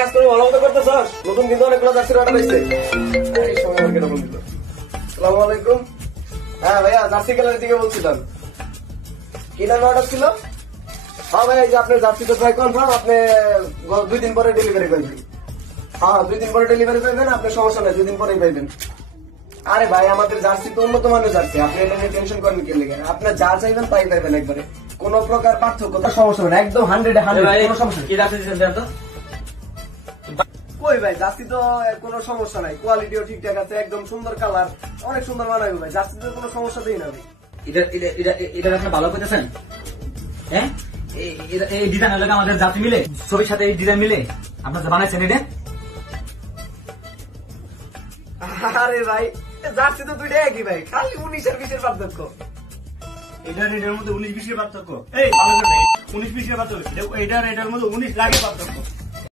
কাজ করে ভালো মতো করতেছস? নতুন কিন্তু অনেকগুলো জার্সির অর্ডার হয়েছে। সালাম আলাইকুম। হ্যাঁ ভাইয়া, জার্সি কালারের দিকে বলছিলাম। কি নামে অর্ডার ছিল? হ্যাঁ ভাই, এই যে আপনার জার্সি তো প্রায় কনফার্ম। আপনি 2 দিন পরে ডেলিভারি পাইবেন। হ্যাঁ 2 দিন পরে ডেলিভারি পাইবেন। আপনার সমস্যা নাই, 2 দিন পরেই পাইবেন। আরে ভাই, আমাদের জার্সি তো উন্নত মানের জার্সি, আপনি এটা নিয়ে টেনশন করেন কি লেগে? আপনার যা চাইবেন তাই পাইবেন একবারে, কোনো প্রকার পার্থক্য সমস্যা হবে না, একদম 100 কোনো সমস্যা নেই। কই ভাই, জার্সি তো কোনো সমস্যা নাই, কোয়ালিটিও ঠিকঠাক আছে, একদম সুন্দর কালার, অনেক সুন্দর মানাবে ভাই। জার্সি তো কোনো সমস্যা দেই না ভাই। এটা আপনি ভালো করতেছেন? হ্যাঁ, এই ডিজাইন হলে আমাদের জাতি মিলে, ছবির সাথে এই ডিজাইন মিলে আপনার বানাইছেন এটা? আরে ভাই, জার্সি তো দুইটা একই ভাই, খালি 19 আর 20 এর পার্থক্য। এটার এটার মধ্যে 19-20 এর পার্থক্য? এই ভালো করে 19-20 এর পার্থক্য, এটার এটার মধ্যে 19 লাখের পার্থক্য।